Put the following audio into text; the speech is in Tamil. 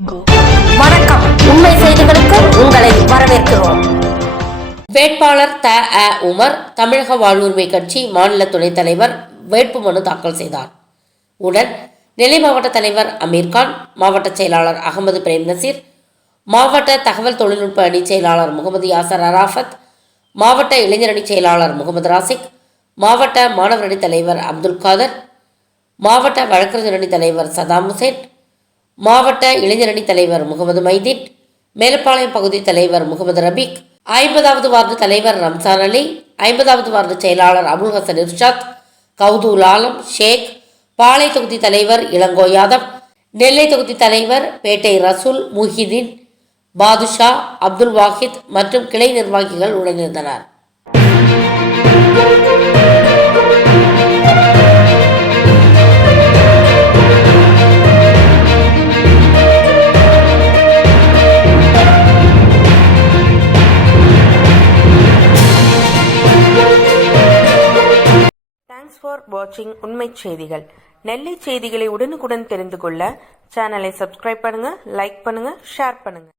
வணக்கம். உண்மை செய்திகளுக்கு உங்களை வரவேற்கிறோம். வேட்பாளர் உமர் தமிழக வாழ்வுரிமை கட்சி மாநில துணைத் தலைவர் வேட்புமனு தாக்கல் செய்தார். உடன் நெல்லை மாவட்ட தலைவர் அமீர்கான், மாவட்ட செயலாளர் அகமது பிரேம் நசீர், மாவட்ட தகவல் தொழில்நுட்ப அணி செயலாளர் முகமது யாசர் அராஃபத், மாவட்ட இளைஞர் அணி செயலாளர் முகமது ராசிக், மாவட்ட மாணவர் அணி தலைவர் அப்துல் காதர், மாவட்ட வழக்கறிஞர் அணி தலைவர் சதாம் ஹுசேன், மாவட்ட இளைஞர் அணி தலைவர் முகமது மைதீன், மேலப்பாளையம் பகுதி தலைவர் முகமது ரபீக், 50வது வார்டு தலைவர் ரம்சான் அலி, 50வது வார்டு செயலாளர் அபுல் ஹசன் இர்ஷாத், கவுதூல் ஆலம் ஷேக், பாளை தொகுதி தலைவர் இளங்கோ யாதவ், நெல்லை தொகுதி தலைவர் பேட்டை ரசூல் முஹிதீன், பாதுஷா, அப்துல் வாஹித் மற்றும் கிளை நிர்வாகிகள் உடனிருந்தனர். தேங்க்ஸ் ஃபார் வாட்சிங் உண்மை செய்திகள். நெல்லை செய்திகளை உடனுக்குடன் தெரிந்து கொள்ள சேனலை சப்ஸ்கிரைப் பண்ணுங்க, லைக் பண்ணுங்க, ஷேர் பண்ணுங்க.